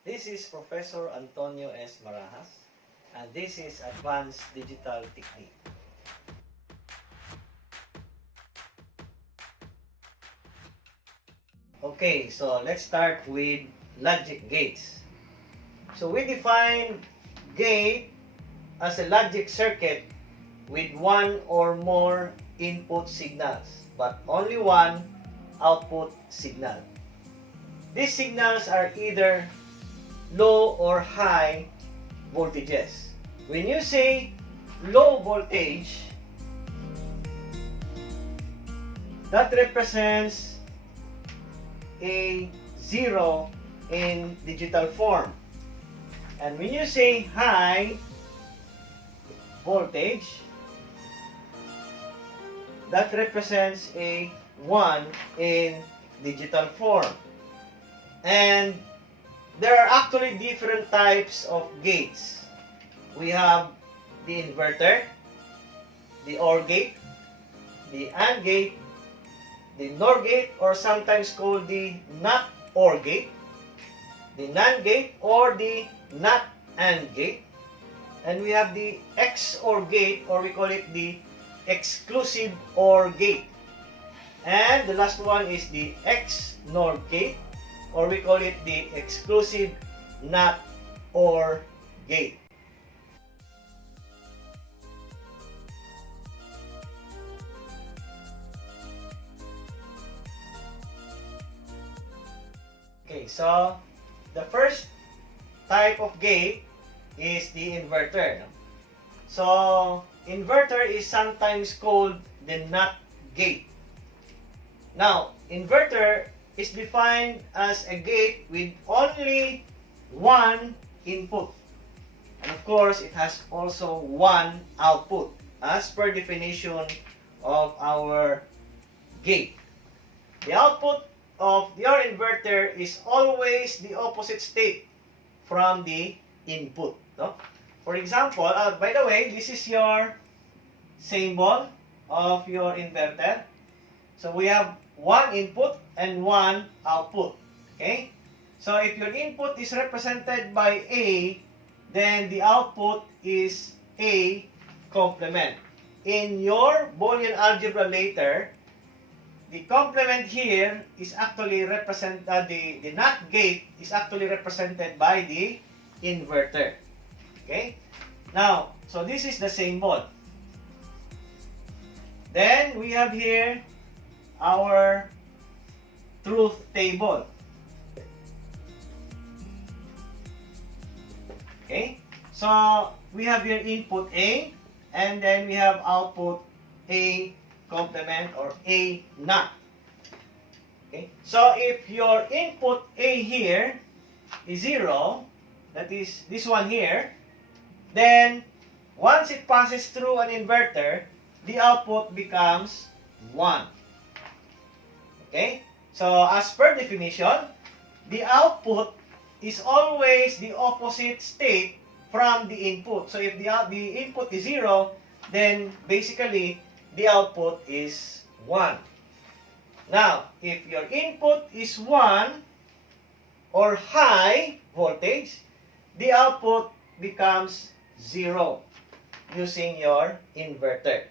This is Professor Antonio S. Marahas, and this is Advanced Digital Technique. Okay, so let's start with logic gates. So we define gate as a logic circuit with one or more input signals, but only one output signal. These signals are either low or high voltages. When you say low voltage, that represents a 0 in digital form. And when you say high voltage, that represents a 1 in digital form. And there are actually different types of gates. We have the inverter, the OR gate, the AND gate, the NOR gate, or sometimes called the NOT OR gate, the NAND gate, or the NOT AND gate, and we have the XOR gate, or we call it the exclusive OR gate, and the last one is the XNOR gate, or we call it the exclusive NOT OR gate. Okay, so the first type of gate is the inverter. So inverter is sometimes called the NOT gate. Now, inverter is defined as a gate with only one input. And of course, it has also one output as per definition of our gate. The output of your inverter is always the opposite state from the input. No? For example, by the way, this is your symbol of your inverter. So we have one input and one output. Okay? So if your input is represented by A, then the output is A complement. In your Boolean algebra later, the complement here is actually the NOT gate is actually represented by the inverter. Okay? Now, so this is the symbol. Then we have here our truth table. Okay? So we have here input A, and then we have output A complement or A NOT. Okay? So if your input A here is 0, that is this one here, then once it passes through an inverter, the output becomes 1. Okay? So as per definition, the output is always the opposite state from the input. So if the input is 0, then basically the output is 1. Now, if your input is 1 or high voltage, the output becomes 0 using your inverter.